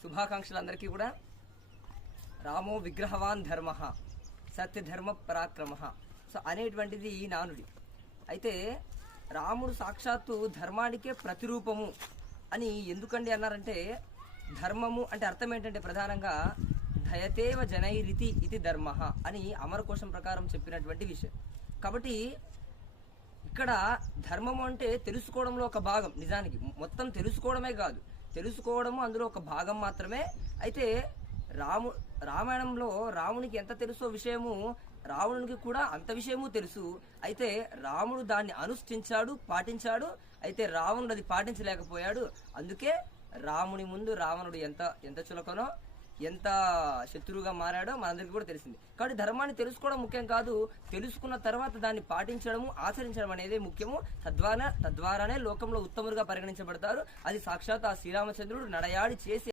శుభాకాంక్షలందరికీ కూడా రామో విగ్రహవాన్ ధర్మ సత్యధర్మ పరాక్రమ సో అనేటువంటిది నానుడి. అయితే రాముడు సాక్షాత్తు ధర్మానికే ప్రతిరూపము అని ఎందుకండి అన్నారంటే, ధర్మము అంటే అర్థం ఏంటంటే ప్రధానంగా దయతేవ జనైరితి ఇది ధర్మ అని అమరకోశం ప్రకారం చెప్పినటువంటి విషయం. కాబట్టి ఇక్కడ ధర్మము అంటే తెలుసుకోవడంలో ఒక భాగం, నిజానికి మొత్తం తెలుసుకోవడమే కాదు, తెలుసుకోవడము అందులో ఒక భాగం మాత్రమే. అయితే రామాయణంలో రామునికి ఎంత తెలుసో విషయము రావణునికి కూడా అంత విషయము తెలుసు. అయితే రాముడు దాన్ని అనుష్ఠించాడు, పాటించాడు. అయితే రావణుడు అది పాటించలేకపోయాడు. అందుకే రాముని ముందు రావణుడు ఎంత చులకనో, ఎంత శత్రువుగా మారాడో మనందరికీ కూడా తెలిసింది. కాబట్టి ధర్మాన్ని తెలుసుకోవడం ముఖ్యం కాదు, తెలుసుకున్న తర్వాత దాన్ని పాటించడము, ఆచరించడం అనేది ముఖ్యము. తద్వారానే లోకంలో ఉత్తములుగా పరిగణించబడతారు. అది సాక్షాత్ ఆ శ్రీరామచంద్రుడు నడయాడి చేసి